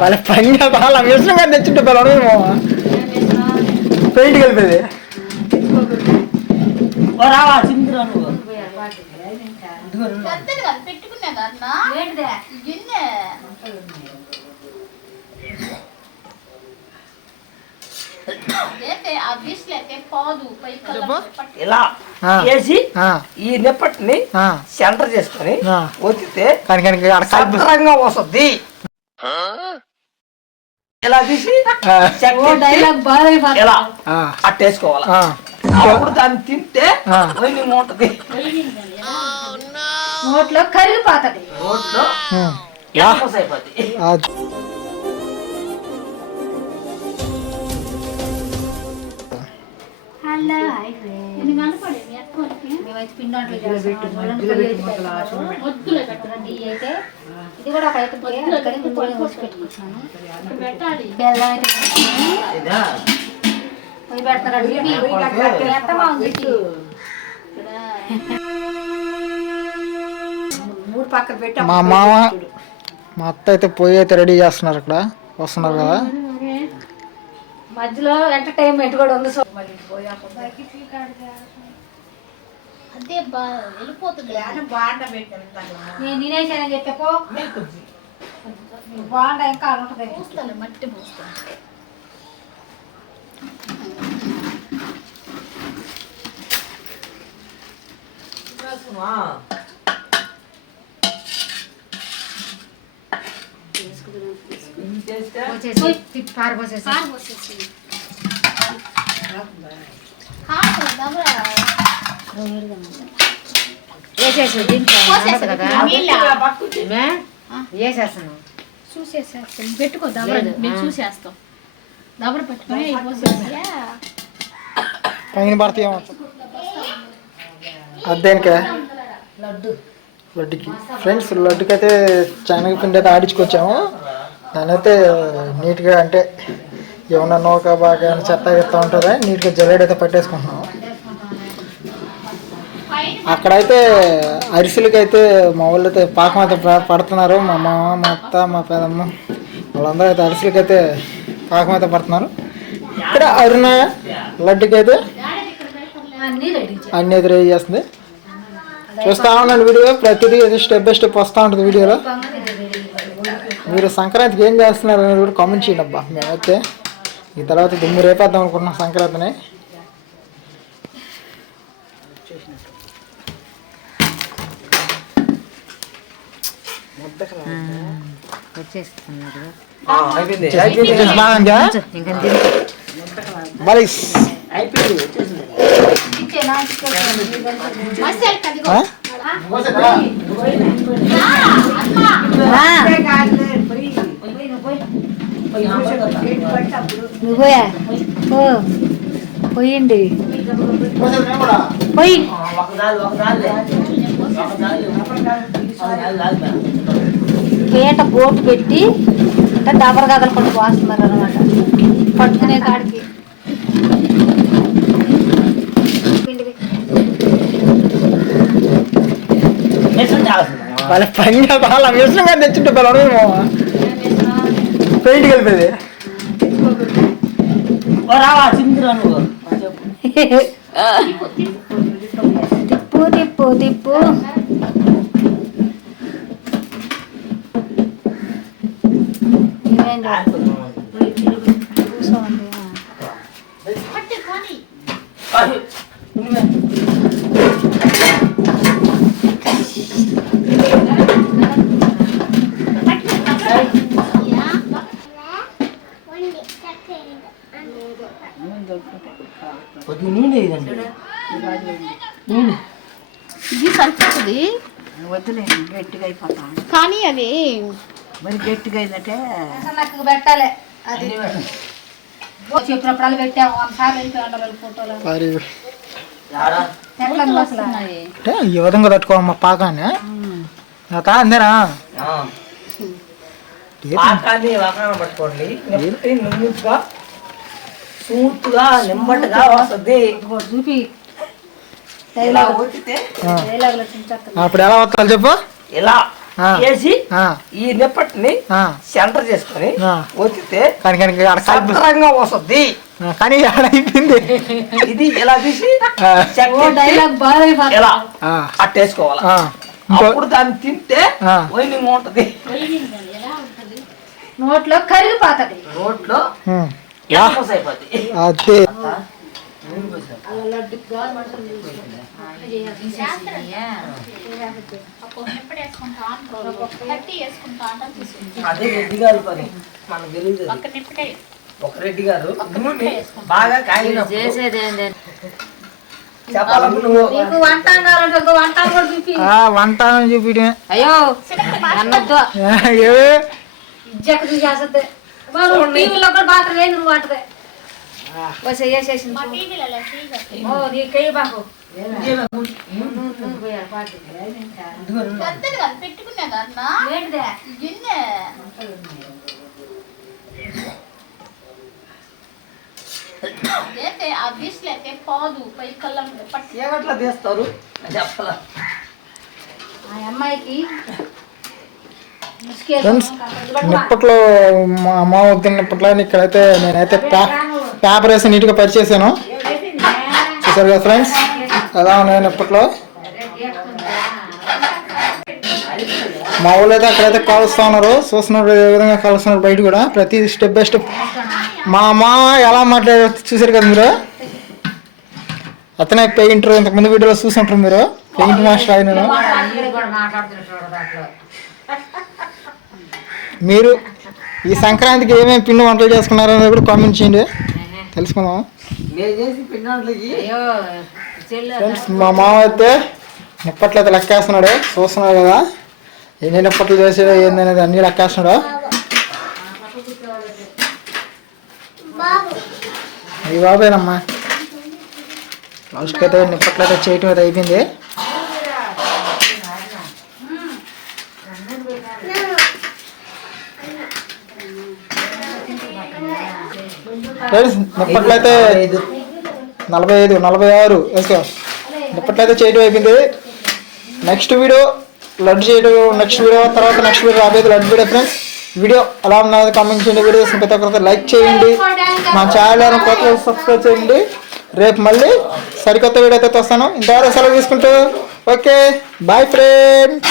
వాళ్ళ పని వాళ్ళ విషయం కానీ తెచ్చుంటే పిల్లలు పెయింట్కి వెళ్ళిపోయింది రావా చిందురా నువ్వు ఇలా వేసి ఈ నిప్పటిని సెంటర్ చేసుకొని ఒత్తితే సక్రంగా వస్తుంది. ఇలా తీసి ఇలా అట్టేసుకోవాలి. అప్పుడు దాన్ని తింటే ఉంటది నోట్లో కరిగిపోతుంది. నోట్లో అయిపోతుంది. ఇది కూడా మా మామ మా అత్త అయితే పొయ్యి అయితే రెడీ చేస్తున్నారు. ఇక్కడ వస్తున్నారు కదా మధ్యలో ఎంటర్టైన్మెంట్ కూడా ఉంది. సో నేను తినేసానని చెప్పో బాగుంటా ఇంకా ఉంటుంది. మట్టి పోస్తాను వేసేస్తాను చూసేసేస్తాను. పెట్టుకో మేము చూసేస్తాం. దబర పెట్టుకొని పైన పడితే అదేనికే లడ్డుకి ఫ్రెండ్స్ లడ్డుకి అయితే శనగపిండి అయితే ఆడించుకొచ్చాము. దాని అయితే నీట్గా అంటే ఏమన్నా నూక బాగా చెత్త ఎత్తా ఉంటుందా నీట్గా జల్లెడ అయితే పట్టేసుకుంటున్నాము. అక్కడైతే అరిసెలకి అయితే మా వాళ్ళు అయితే పాకం అయితే పడుతున్నారు. మా మామ మా అత్త మా పెదమ్మ వాళ్ళందరూ అయితే అరిసెలకి అయితే పాకం అయితే పడుతున్నారు. ఇక్కడ అరుణ లడ్డుకి అయితే అన్నీ అయితే రెడీ చేస్తుంది. చూస్తూ ఉన్నాను వీడియో ప్రతిదీ స్టెప్ బై స్టెప్ వస్తూ ఉంటుంది వీడియోలో. మీరు సంక్రాంతికి ఏం చేస్తున్నారు అనేది కూడా కామెంట్ చేయండి అబ్బా. మేమైతే ఈ తర్వాత దుమ్ము రేపేద్దాం అనుకుంటున్నాం సంక్రాంతిని. పోయిండి పోయి పేట బోటు పెట్టి అంటే దబర గదలు కొన్ని పోస్తున్నారు అనమాట. పట్టుకునే కాడికి వాళ్ళ పని వాళ్ళ విషయం కానీ తెచ్చుంటే పిల్లలు పెయింట్కి వెళ్ళిపోయింది రావా చిందురా నువ్వు తిప్పు తిప్పు తిప్పు ఇది సరిపోతుంది వద్దులేదు గట్టిగా అయిపోతా. కానీ అది మరి గట్టిగా అయిందంటే పెట్టాలి. అది చెప్పినప్పుడు పెట్టాము ఫోటోలు ఈ విధంగా తట్టుకోమ్మా పాకాన్ని అందేనా పాకాన్ని పట్టుకోండి. స్మూత్గా నిమ్మటిగా వస్తుంది. చూపి అప్పుడు ఎలా వస్తాను చెప్పు. ఇలా ఆ. వేసి ఆ, ఈ నిప్పటిని ఆ, సెంటర్ చేసుకొని ఆ. ఒత్తితే కానీ కానీ ఆడ కలిపి సత్రంగా వస్తుంది. కానీ ఆడ అయిపోయింది. ఇది ఇలా తీసి ఆ. చెక్ ఓ చేసి డైలాగ్ బాగా అయిపోతుంది. ఇలా ఆ, అట్టేసుకోవాలి. ఆ. ఇంకో అప్పుడు దాన్ని తింటే ఆ. వైనింగ్ ఉంటది. నోట్లో కరిగిపోతుంది. రోట్లో ఉమ్. యా, ఎర్రపూస అయిపోద్ది. అదే అదే రెడ్డి గారి పని మనకు తెలియదు. ఒక రెడ్డి గారు నూనె బాగా కాగినప్పుడు చెప్పాలప్పుడు నువ్వు నీకు వంట కావాలంటే ఇంకో వంట కూడా చూపి. వంట చూపించే అయ్యో అన్నద్దు ఇజ్జకు చూసేస్తుంది. వాళ్ళు టీవీలో కూడా బాగా వేడి నువ్వు వాటదే బస్ వేసేసింది. ఓ నీ కై బాకు ఏంటిదే ఏమట్లా తీస్తారు చెప్పాల. ఆ అమ్మాయికి ఫ్రెండ్స్, నిప్పట్లో మా అమ్మ వద్ద నిప్పట్లో ఇక్కడైతే నేనైతే పేపర్ వేసి నీట్గా పరిచేసాను. చూసారు కదా ఫ్రెండ్స్, ఎలా ఉన్నాయి నిప్పట్లో. మా ఊళ్ళో అయితే అక్కడైతే కాలుస్తూ ఉన్నారు. చూస్తున్నారు ఏ విధంగా కాలుస్తున్నారు. బయట కూడా ప్రతి స్టెప్ బై స్టెప్ మా అమ్మ ఎలా మాట్లాడారు చూసారు కదా మీరు. అతనే పెయింటర్, ఇంతకుముందు వీడియోలో చూసుంటారు మీరు. పెయింట్ మాస్టర్ ఆయన. మీరు ఈ సంక్రాంతికి ఏమేమి పిండి వంటలు చేసుకున్నారో అనేది కూడా కామెంట్ చేయండి, తెలుసుకుందాం. నేను చేసి పిండి ఫ్రెండ్స్, మా మామ అయితే నిప్పట్లు అయితే లెక్కేస్తున్నాడు. చూస్తున్నాడు కదా ఎన్ని నిప్పట్లు చేసాడో ఏందనేది అన్ని లెక్కేస్తున్నాడు. ఈ బాబేనమ్మా. లాస్ట్కి అయితే నిప్పట్లు అయితే చేయటం అయితే అయిపోయింది. ఫ్రెండ్స్, నిప్పట్లయితే 45, 46 వేసుకో. నిప్పట్లయితే చేయడం అయిపోయింది. నెక్స్ట్ వీడియో లడ్డు చేయడం, నెక్స్ట్ వీడియో తర్వాత నెక్స్ట్ వీడియో రాబోయేది లడ్డు వీడియో. ఫ్రెండ్స్, వీడియో ఎలా ఉన్నది కామెంట్ చేయండి. వీడియోస్ ప్రతి ఒక్కరితో లైక్ చేయండి. మా ఛానల్ కొత్త సబ్స్క్రైబ్ చేయండి. రేపు మళ్ళీ సరికొత్త వీడియోతో వస్తాను. ఇంతవరకు సెలవు తీసుకుంటూ ఓకే బాయ్ ఫ్రెండ్స్.